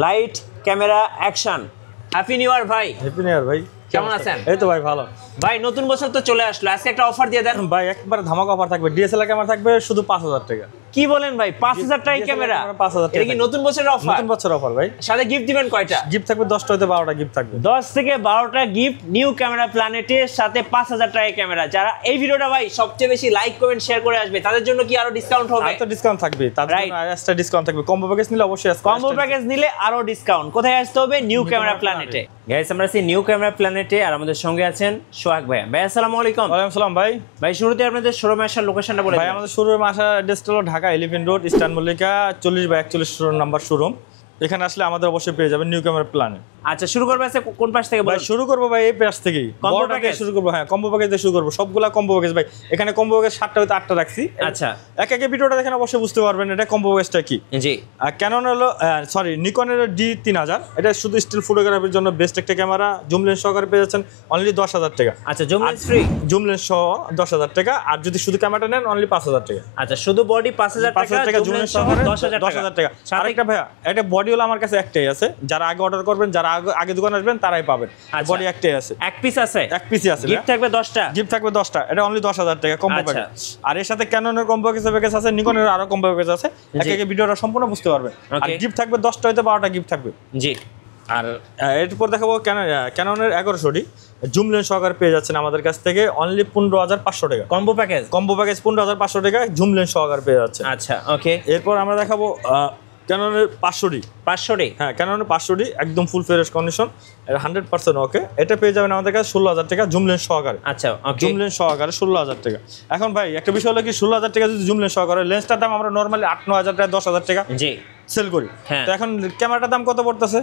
Light camera action. Happy new year ভাই। Happy new year ভাই, কেমন আছেন? এই তো ভাই ভালো। ভাই নতুন বছর তো চলে আসলো, আজকে একটা অফার দিয়ে দেন ভাই একবারে ধামাকা অফার থাকবে, ডিএসএলআর ক্যামেরা থাকবে শুধু 5,000 টাকা। কি বলেন ভাই, 5,000 টাকা ক্যামেরা? 5,000 টাকা। এটা কি নতুন বছরের অফার? নতুন বছর অফার ভাই। সাথে গিফট দিবেন কয়টা? গিফট থাকবে 10টা হতে 12টা গিফট থাকবে। 10 থেকে 12টা গিফট নিউ ক্যামেরা প্ল্যানেটের সাথে 5,000 টাকা ক্যামেরা। যারা এই ভিডিওটা ভাই সবচেয়ে বেশি লাইক কমেন্ট শেয়ার করে আসবে তাদের জন্য কি আরো ডিসকাউন্ট হবে? আর তো ডিসকাউন্ট থাকবে, তার Right. জন্য এক্সট্রা ডিসকাউন্ট থাকবে। কম্বো প্যাকেজ নিলে অবশ্যই কম্বো প্যাকেজ নিলে আরো ডিসকাউন্ট। কোথায় আসতে হবে? New camera প্ল্যানেটে। গাইস আমরা আছি নিউ ক্যামেরা প্ল্যানেটে, আর আমাদের সঙ্গে আছেন সোহাগ ভাই। ভাই আসসালামু আলাইকুম। ওয়ালাইকুম সালাম ভাই। ভাই শুরুতে আপনাদের শোরুমে আসার লোকেশনটা বলে ভাই দিন। আমাদের শোরুমে আসা অ্যাড্রেসটা হলো Dhaka elephant road, eastern Mallika 40/41 number showroom. এখানে আসলে আমাদের অবশ্যই পেয়ে যাবেন নিউ ক্যামেরা প্ল্যানে। আচ্ছা শুরু করবে আছে কোন পাশ থেকে ভাই বলুন? শুরু করবো ভাই এই পেজ থেকেই, Combo বড়টা দিয়ে package? শুরু করবো। হ্যাঁ কম্বো প্যাকেজ দিয়ে শুরু করবো, সবগুলা কম্বো প্যাকেজ ভাই। এখানে কম্বো প্যাকেজ 7টা হতে 8টা রাখছি। আচ্ছা এক একে ভিডিওটা দেখেন অবশ্যই বুঝতে পারবেন এটা কম্বো প্যাকেজটা কি। জি আর ক্যানন হলো নিকনের D3000, এটা শুধু স্টিল ফটোগ্রাফির জন্য বেস্ট একটা ক্যামেরা। জুম লেন্স সহকারে পেয়ে যাচ্ছেন অনলি 10,000 টাকা। আচ্ছা zoom lens free? Zoom lens সহ 10,000 টাকা, আর যদি শুধু ক্যামেরাটা নেন অনলি 5,000 টাকা। আচ্ছা শুধু বডি 5,000 টাকা, জুম লেন্স সহকারে 10,000 10,000 টাকা। সাথে আরেকটা ভাইয়া, এটা বডি হলো আমার কাছে একটাই আছে, যারা আগে অর্ডার করবেন, যারা আগে দোকানে আসবেন তারাই পাবেন। আচ্ছা। বডি একটাই আছে, এক পিস আছে, এক পিসই আছে। গিফট থাকবে 10টা। গিফট থাকবে 10টা, এটা অনলি 10,000 টাকা কম্বো আচ্ছা। প্যাকেজ। আর এর সাথে ক্যাননের কম্বো প্যাকেজ আছে, নিকনের আরো কম্বো প্যাকেজ আছে। এক একে ভিডিওটা সম্পূর্ণ বুঝতে পারবেন। আর Okay. গিফট থাকবে 10টা হতে 12টা গিফট থাকবে। জি আর এরপর দেখাবো ক্যাননের 1100 জুম লেন্স সহকারে পেয়ে যাচ্ছেন আমাদের কাছ থেকে অনলি 15,500 টাকা। Combo package. কম্বো প্যাকেজ 15,500 টাকা জুম লেন্স সহকারে পেয়ে যাচ্ছেন। আচ্ছা ওকে। এরপর আমরা দেখাবো ক্যাননের 500D। 500 হ্যাঁ ক্যাননের 500D একদম ফুল ফ্রেশ কন্ডিশন, 100% ওকে। এটা পেয়ে যাবেন আমাদের কাছে 16,000 টাকা জুম লেন্স সহকারে। আচ্ছা ওকে। জুম লেন্স সহকারে 16,000 টাকা। এখন ভাই একটা বিষয় হলো কি, 16,000 টাকা যদি জুম লেন্স সহকারে, লেন্সটার দাম আমরা নর্মালি 8-9,000 টাকা 10,000 টাকা জি সেল করি। হ্যাঁ। তো এখন ক্যামেরাটার দাম কত পড়তেছে?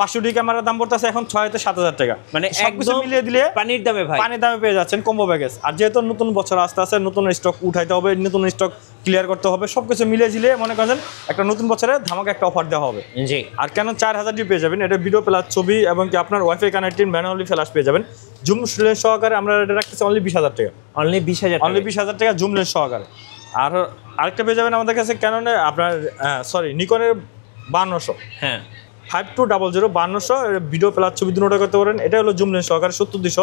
500D ক্যামেরার দাম পড়তেছে এখন 6,000-7,000 টাকা। মানে সবকিছু একদম মিলিয়ে দিলে পানির দামে ভাই। পানির দামে পেয়ে যাচ্ছেন কম্বো প্যাকেজ। আর যেহেতু নতুন বছর আসতে আসতে নতুন স্টক উঠাইতে হবে, নতুন স্টক ক্লিয়ার করতে হবে, সবকিছু মিলিয়ে ঝিলিয়ে মনে করেন একটা নতুন বছরে ধামাকা একটা অফার দেওয়া হবে। জি আর কেন 4,000D পেয়ে যাবেন, এটা ভিডিও প্লাস ছবি এবং কি আপনার ওয়াইফাই কানেক্টেড ম্যানুয়ালি ফ্ল্যাশ পেয়ে যাবেন। জুম লেন্স সহকারে আমরা এটা রাখতেছি অনলি 20,000 টাকা। অনলি 20,000 অনলি 20,000 টাকা জুম লেন্স সহকারে। আর আরেকটা পেয়ে যাবেন আমাদের কাছে ক্যাননে আপনার নিকনের 5200, হ্যাঁ 5200 5200 ভিডিও প্লাস ছবি দুটোটা করতে পারেন। এটা হলো জুম লেন্স সহকারে 70-200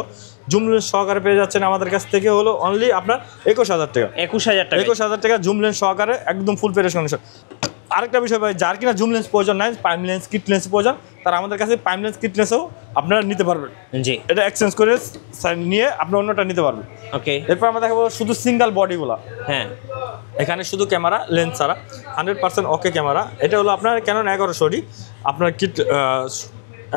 জুম লেন্স সহকারে পেয়ে যাচ্ছেন আমাদের কাছ থেকে হলো অনলি আপনার 21,000 টাকা। 21,000 টাকা। 21,000 টাকা জুম লেন্স সহকারে একদম ফুল ফ্রেশ কন্ডিশন। আরেকটা বিষয় ভাই, যার কিনা জুম লেন্স প্রয়োজন নাই, পাইম লেন্স কিট লেন্স প্রয়োজন, তারা আমাদের কাছে পাইম লেন্স কিট লেন্সও আপনারা নিতে পারবেন। জি এটা এক্সচেঞ্জ করে নিয়ে আপনি অন্যটা নিতে পারবেন। ওকে এরপর আমরা দেখাবো শুধু সিঙ্গেল বডিগুলা। হ্যাঁ এখানে শুধু ক্যামেরা লেন্স ছাড়া 100% ওকে ক্যামেরা। এটা হলো আপনার ক্যানন 1100D, আপনার কিট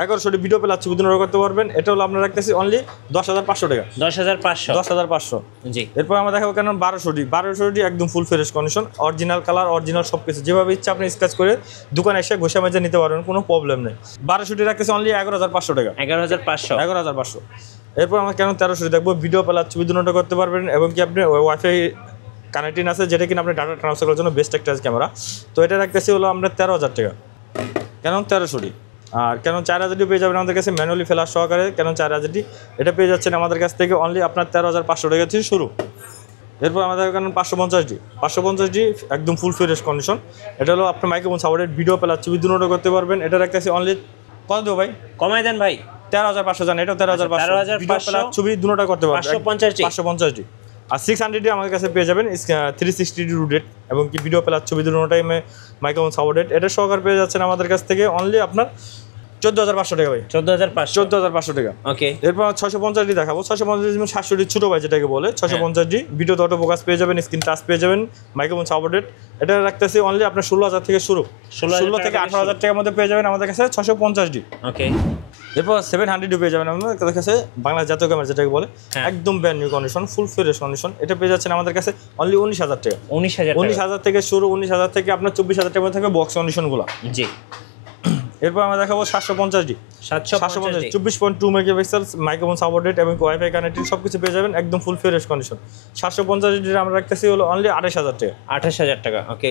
1100D ভিডিও প্লাস ছবি দুটো করতে পারবেন। এটা হলো আপনার রাখতেছি অনলি 10,500 টাকা। 10,500 10,500। জি এরপর আমরা দেখাবো ক্যানন 1200D একদম full fresh condition, original colour, original সব কিছু যেভাবে ইচ্ছা আপনি স্কেচ করে দোকানে এসে ঘষে মেজে নিতে পারবেন, কোনো প্রবলেম নেই। 1200D রাখতেছি অনলি 11,500 টাকা। 11,500 11,500। এরপর আমরা ক্যানন 1300D দেখবো, ভিডিও প্লাস ছবি দুটো করতে পারবেন এবং কি আপনি ওয়াইফাই কানেক্টিং আছে, যেটা কিনা আপনি ডাটা ট্রান্সফার করার জন্য বেস্ট একটা ক্যামেরা। তো এটা রাখতেছি হলো আমরা 13,000 টাকা ক্যানন 1300D। আর ক্যানন 4,000D পেয়ে যাবেন আমাদের কাছে ম্যানুয়ালি ফ্ল্যাশ সহকারে ক্যানন 4,000D। এটা পেয়ে যাচ্ছেন আমাদের কাছ থেকে অনলি আপনার 13,500 টাকা থেকে শুরু। এরপর আমাদের ক্যানন 550D একদম ফুল ফ্রেশ কন্ডিশন। এটা হলো আপনার মাইক্রোফোন সাপোর্টেড, ভিডিও প্লাস ছবি দুটো করতে পারবেন। এটা রাখতেছি অনলি কত দেবো ভাই? কমাই দেন ভাই। 13,500 জান, এটাও 13,500 ভিডিও প্লাস ছবি দুটো করতে পারবেন। 550D। আর 600D আমাদের কাছে পেয়ে যাবেন 360D রুটেড এবং কি ভিডিও প্লাস ছবি দুটো টাইমে মাইক্রোফোন সাপোর্টেড। এটা সহকার পেয়ে যাচ্ছেন আমাদের কাছ থেকে অনলি আপনার 14,500 টাকা ভাই। 14,500 14,500 টাকা। ওকে এরপর 650D দেখাবো। 650D 700D ছোটো ভাই যেটাকে বলে 650D ভিডিও অটো ফোকাস পেয়ে যাবেন, স্ক্রিন টাচ পেয়ে যাবেন, মাইক্রোফোন সাপোর্টেড। এটা রাখতেছি অনলি আপনার 16,000 থেকে শুরু। 16 থেকে 18,000 টাকার মধ্যে পেয়ে যাবেন আমাদের কাছে 650D। ওকে এরপর 700D পেয়ে যাবেন আমাদের কাছে, বাংলা জাতীয় ক্যামেরা যেটাকে বলে, হ্যাঁ। একদম brand new condition, full fresh condition. এটা পেয়ে যাচ্ছেন আমাদের কাছে অনলি 19,000 টাকা। 19,000 19,000 থেকে শুরু, 19,000 থেকে আপনার 24,000 টাকার মধ্যে থাকবে বক্স কন্ডিশনগুলো। জি এরপর আমরা দেখাবো 750D 750 24.2 মেগাপিক্সেল মাইক্রোফোন সাপোর্টেড এবং ওয়াইফাই কানেক্টেড সব কিছু পেয়ে যাবেন একদম ফুল ফ্রেশ কন্ডিশন। 750D আমরা রাখতেছি হলো অনলি 28,000 টাকা। 28,000 টাকা ওকে।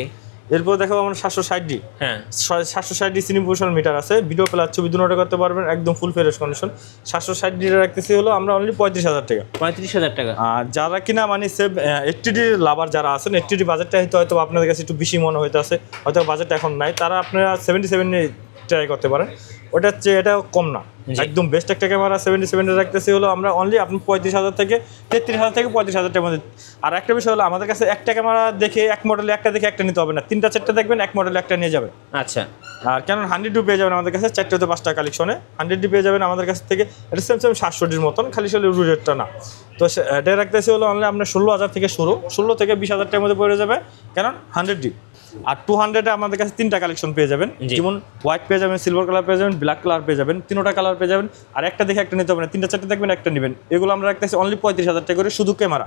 এরপর দেখাবো আমরা 760D। হ্যাঁ 760D সিনি পোজিশন মিটার আছে, ভিডিও প্লাস ছবি দুটো করতে পারবেন একদম ফুল ফ্রেশ কন্ডিশন। 760D রাখতেছি হলো আমরা অনলি 35,000 টাকা। 35,000 টাকা। আর যারা কিনা মানে সেভ 80D লাভার যারা আছেন, 80D বাজেটটা হয়তো আপনাদের কাছে একটু বেশি মনে হইতে আছে, হয়তো বাজেট এখন নাই, তারা আপনারা 77 ট্রাই করতে পারেন। ওটা হচ্ছে এটা কম না, একদম বেস্ট একটা ক্যামেরা 77 রাখতেছি হলো আমরা অনলি আপনি 35,000 থেকে 33,000 থেকে 35,000 টাকার মধ্যে। আর একটা বিষয় হলো আমাদের কাছে একটা ক্যামেরা দেখে এক মডেলে একটা দেখে একটা নিতে হবে না, 3টা 4টা দেখবেন এক মডেলে একটা নিয়ে যাবেন। আচ্ছা, আর Canon 100D পেয়ে যাবেন আমাদের কাছে 4টা থেকে 5টা কালেকশনে 100D পেয়ে যাবেন আমাদের কাছ থেকে। এটা সেম 700Dর মতন, খালি রেটটা না। তো এটা রাখতেছি হলো অনলি আপনার 16,000 থেকে শুরু, 16 থেকে 20,000 টাকার মধ্যে পড়ে যাবে Canon 100D। আর 200 আমাদের কাছে 3টা কালেকশন পেয়ে যাবেন, যেমন হোয়াইট পেয়ে যাবেন, সিলভার কালার পেয়ে যাবেন, ব্ল্যাক কালার পেয়ে যাবেন, 3টা কালার পেয়ে যাবেন। আর একটা দেখে একটা নিতে হবে না, 3টা 4টা দেখবেন একটা নেবেন। এগুলো আমরা রাখতেছি অনলি 35,000 টাকা করে শুধু ক্যামেরা।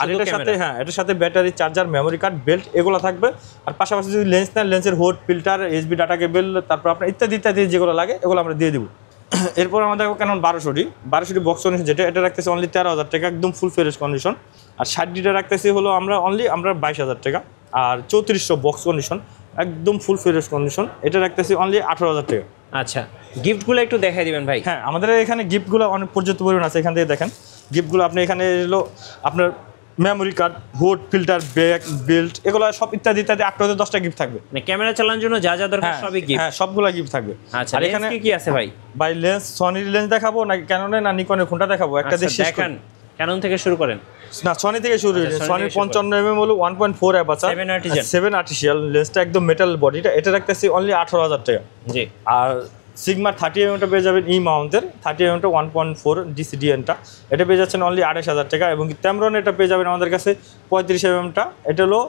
আর এটার সাথে এটার সাথে battery, charger, memory card, belt এগুলো থাকবে। আর পাশাপাশি যদি লেন্স নেন, লেন্সের হোড, ফিল্টার, এসবি ডাটা কেবল, তারপর আপনার ইত্যাদি ইত্যাদি যেগুলো লাগে এগুলো আমরা দিয়ে দেবো। এরপর আমাদের Canon 1200D বক্স কন্ডিশন যেটা, এটা রাখতেছি অনলি 13,000 টাকা, একদম ফুল ফ্রেশ কন্ডিশন। আর 60Dটা রাখতেছি হলো আমরা 22,000 টাকা। আর 3400 বক্স কন্ডিশন, একদম ফুল ফ্রেশ কন্ডিশন, এটা রাখতেছি অনলি 18,000 টাকা। আচ্ছা, গিফটগুলো একটু দেখাই দিবেন ভাই। হ্যাঁ, আমাদের এখানে গিফটগুলো অনেক পর্যাপ্ত পরিমাণ আছে, এখান থেকে দেখেন গিফটগুলো। আপনি এখানে এলো আপনার memory card, hood, filter, bag, belt এগুলো সব ইত্যাদি ইত্যাদি 8 থেকে 10টা গিফট থাকবে। মানে ক্যামেরা চালানোর জন্য যা যা দরকার সবই গিফট। হ্যাঁ, সবগুলা গিফট থাকবে। আচ্ছা, আর এখানে কি আছে ভাই? ভাই লেন্স সনির লেন্স দেখাবো না ক্যাননের না নিকনের কোনটা দেখাবো? একটা দেশ দেখেন, ক্যানন থেকে শুরু করেন। না, সনি থেকে শুরু হয়েছে। সনি 55mm হলো 1.4 অ্যাপারচার 7 আর্টিফিশিয়াল লেন্সটা, একদম মেটাল বডিটা, এটা রাখতেছি অনলি 18,000 টাকা। জি। আর সিগমা 30mm পেয়ে যাবেন ই মাউন্টের, 30mm 1.4 ডিসিডিএনটা, এটা পেয়ে যাচ্ছেন অনলি 28,000 টাকা। এবং Tamron এটা পেয়ে যাবেন আমাদের কাছে 35mm, এটা হলো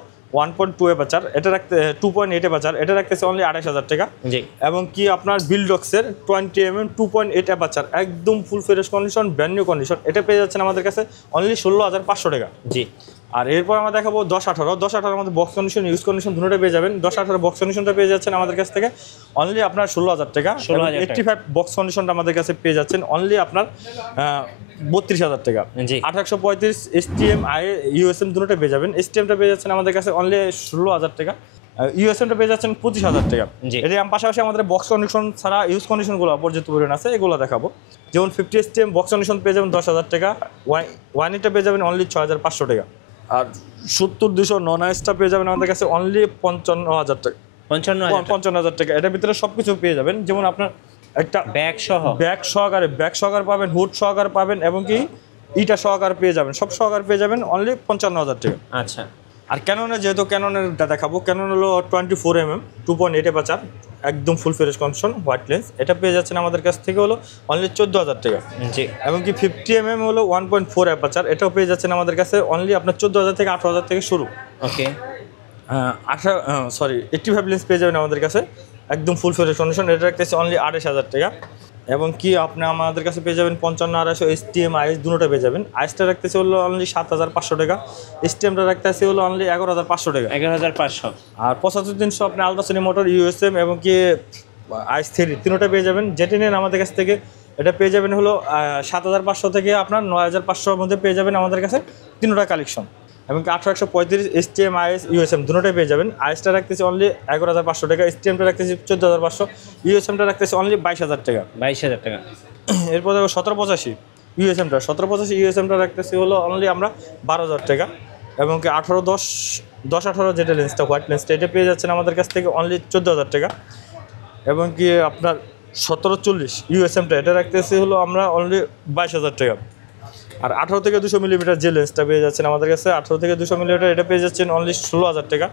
1.2 অ্যাপারচার, এটা রাখতে 2.8 অ্যাপারচার, এটা রাখতেছে অনলি 28,000 টাকা। জি। এবং কি আপনার বিলডক্সের 20mm 2.8 অ্যাপারচার, একদম full fresh condition, brand new condition, এটা পেয়ে যাচ্ছেন আমাদের কাছে অনলি 16,500 টাকা। জি। আর এরপর আমরা দেখাবো 10-18 আমাদের বক্স কন্ডিশন, ইউজ কন্ডিশন দুটোটা পেয়ে যাবেন। 10-18 বক্স কন্ডিশনটা পেয়ে যাচ্ছেন আমাদের কাছ থেকে অনলি আপনার 16,000 টাকা। 85 বক্স কন্ডিশনটা আমাদের কাছে পেয়ে যাচ্ছেন অনলি আপনার 32,000 টাকা। 835 STM USM দুটোটা পেয়ে যাবেন। STMটা পেয়ে যাচ্ছেন আমাদের কাছে অনলি 16,000 টাকা, USMটা পেয়ে যাচ্ছেন 25,000 টাকা। এর পাশাপাশি আমাদের বক্স কন্ডিশন ছাড়া ইউজ কন্ডিশনগুলো পর্যাপ্ত পরিমাণ আছে, এগুলো দেখাবো। যেমন 50 STM বক্স কন্ডিশন পেয়ে যাবেন 10,000 টাকা, 180টা পেয়ে যাবেন অনলি 6,500 টাকা। আর 70-200 নন আইসটা পেয়ে যাবেন আমাদের কাছে অনলি 55,000 টাকা। 55,000 টাকা। এটার ভিতরে সবকিছু পেয়ে যাবেন, যেমন আপনার একটা ব্যাগ সহকারে পাবেন, হুড সহকারে পাবেন, এবং কি ইটা সহকারে পেয়ে যাবেন, সব সহকারে পেয়ে যাবেন অনলি 55,000 টাকা। আচ্ছা। আর ক্যাননের যেহেতু ক্যাননেরটা দেখাবো, ক্যানন হলো 24mm 2.8 অ্যাপারচার, একদম full fresh condition, white lens, এটা পেয়ে যাচ্ছেন আমাদের কাছ থেকে হলো অনলি 14,000 টাকা। জি। এবং কি 50mm হলো 1.4 অ্যাপারচার, এটাও পেয়ে যাচ্ছেন আমাদের কাছে অনলি আপনার 14,000 থেকে 18,000 থেকে শুরু। ওকে। 85 লেন্স পেয়ে যাবেন আমাদের কাছে, একদম ফুল ফ্রেশ কন্ডিশন, এটা রাখতেছে অনলি 28,000 টাকা। এবং কি আপনি আমাদের কাছে পেয়ে যাবেন 55-250 STM আইস দুটোটা পেয়ে যাবেন। আইসটা রাখতেছে হলো অনলি 7,500 টাকা, STMটা রাখতেছে হলো অনলি 11,500 টাকা। 11,500। আর 75-300 আপনি আলট্রাসোনি মোটর, USM এবং কি আইস 3 তিনোটা পেয়ে যাবেন। যেটি নেন আমাদের কাছ থেকে এটা পেয়ে যাবেন হলো 7,500 থেকে আপনার 9,500-র মধ্যে পেয়ে যাবেন আমাদের কাছে তিনোটা কালেকশন। এবং 1835 STM IS USM দুটোটাই পেয়ে যাবেন। আইসটা রাখতেছি অনলি 11,500 টাকা, STMটা রাখতেছি 14,500, USMটা রাখতেছি অনলি 22,000 টাকা। 22,000 টাকা। এরপর দেখো 1785 USMটা রাখতেছি হলো অনলি আমরা 12,000 টাকা। এবং কি 10-18 যেটা লেন্সটা, হোয়াইট লেন্সটা, এটা পেয়ে যাচ্ছেন আমাদের কাছ থেকে অনলি 14,000 টাকা। এবং কি আপনার 1740 USMটা, এটা রাখতেছি হলো আমরা অনলি 22,000 টাকা। আর 18 থেকে 200 মিলিমিটার যে লেন্সটা পেয়ে যাচ্ছেন আমাদের কাছে, 18 থেকে 200 মিলিমিটার, এটা পেয়ে যাচ্ছেন অনলি 16,000 টাকা।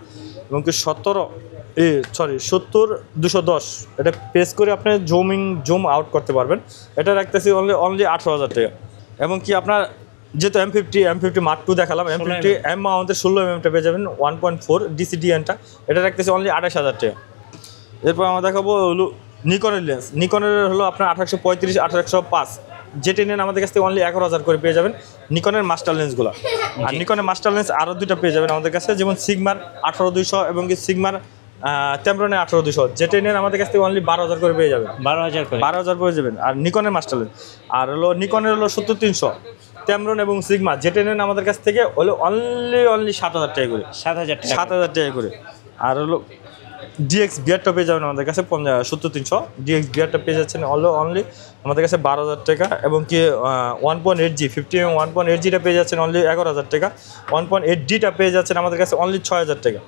এবং কি 70-210 এটা প্রেস করে আপনি জুম আউট করতে পারবেন, এটা রাখতেছি অনলি 18,000 টাকা। এবং কি আপনার যেহেতু M50 Mark II দেখালাম, M50 আমাদের 16mm পেয়ে যাবেন 1.4 DCDNটা, এটা রাখতেছি অনলি 28,000 টাকা। এরপর আমরা দেখাবো হলো নিকনের লেন্স। নিকনের হলো আপনার 1835 1805, যেটি নেন আমাদের কাছ থেকে অনলি 11,000 করে পেয়ে যাবেন নিকনের মাস্টার লেন্সগুলো। আর নিকনের মাস্টার লেন্স আরও দুটো পেয়ে যাবেন আমাদের কাছে, যেমন সিগমার 18-200 এবং কি সিগমার Tamron 18-200, যেটি নেন আমাদের কাছ থেকে অনলি 12,000 করে পেয়ে যাবেন। 12,000 পেয়ে যাবেন। আর নিকনের মাস্টার লেন্স আর হলো নিকনের হলো 70-300 Tamron এবং সিগমা, যেটি নেন আমাদের কাছ থেকে হলো অনলি 7,000 টাকা করে। 7,000 টাকা করে। আর হলো DX বিয়ারটা পেয়ে যাবেন আমাদের কাছে 70-300, DX বিয়ারটা পেয়ে যাচ্ছেন অনলি আমাদের কাছে 12,000 টাকা। এবং কি 1.8G 50mm 1.8Gটা পেয়ে যাচ্ছেন অনলি 11,000 টাকা। 1.8Dটা পেয়ে যাচ্ছেন আমাদের কাছে অনলি 6,000 টাকা।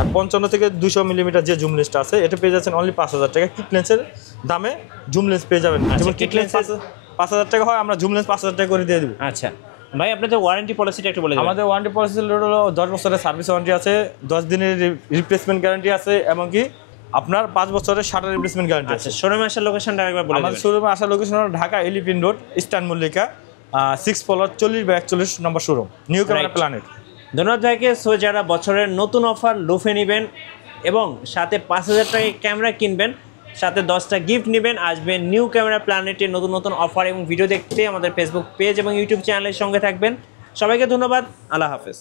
আর 55 থেকে 200 মিলিমিটার যে জুম লেন্সটা আছে এটা পেয়ে যাচ্ছেন অনলি 5000 টাকা। কিট লেন্সের দামে জুম লেন্স পেয়ে যাবেন। যেমন কিট লেন্স 5000 টাকা হয়, আমরা জুম লেন্স 5000 টাকা করে দিয়ে দেব। আচ্ছা ভাই, আপনাদের ওয়ারেন্টি পলিসিটা একটু বলে দিন। আমাদের ওয়ারেন্টি পলিসি হলো 10 বছরের সার্ভিস ওয়ারেন্টি আছে, 10 দিনের রিপ্লেসমেন্ট গ্যারান্টি আছে, এমনকি আপনার 5 বছরের শাটার রিপ্লেসমেন্ট গ্যারান্টি আছে। আচ্ছা, শোরুমে আসার লোকেশনটা একবার বলে দিন। আমাদের শোরুমে আসার লোকেশন হলো Dhaka elephant road, eastern Mallika, 6 floor 40/41 নম্বর শোরুম, নিউ ক্যামেরা প্ল্যানেট। ধন্যবাদ ভাইকে। সো যারা বছরের নতুন অফার লুফে নেবেন এবং সাথে 5000 টাকায় ক্যামেরা কিনবেন, সাথে 10টা গিফট নেবেন, আসবেন নিউ ক্যামেরা প্ল্যানেটের নতুন নতুন অফার এবং ভিডিও দেখতে আমাদের ফেসবুক পেজ এবং ইউটিউব চ্যানেলের সঙ্গে থাকবেন। সবাইকে ধন্যবাদ, আল্লাহ হাফেজ।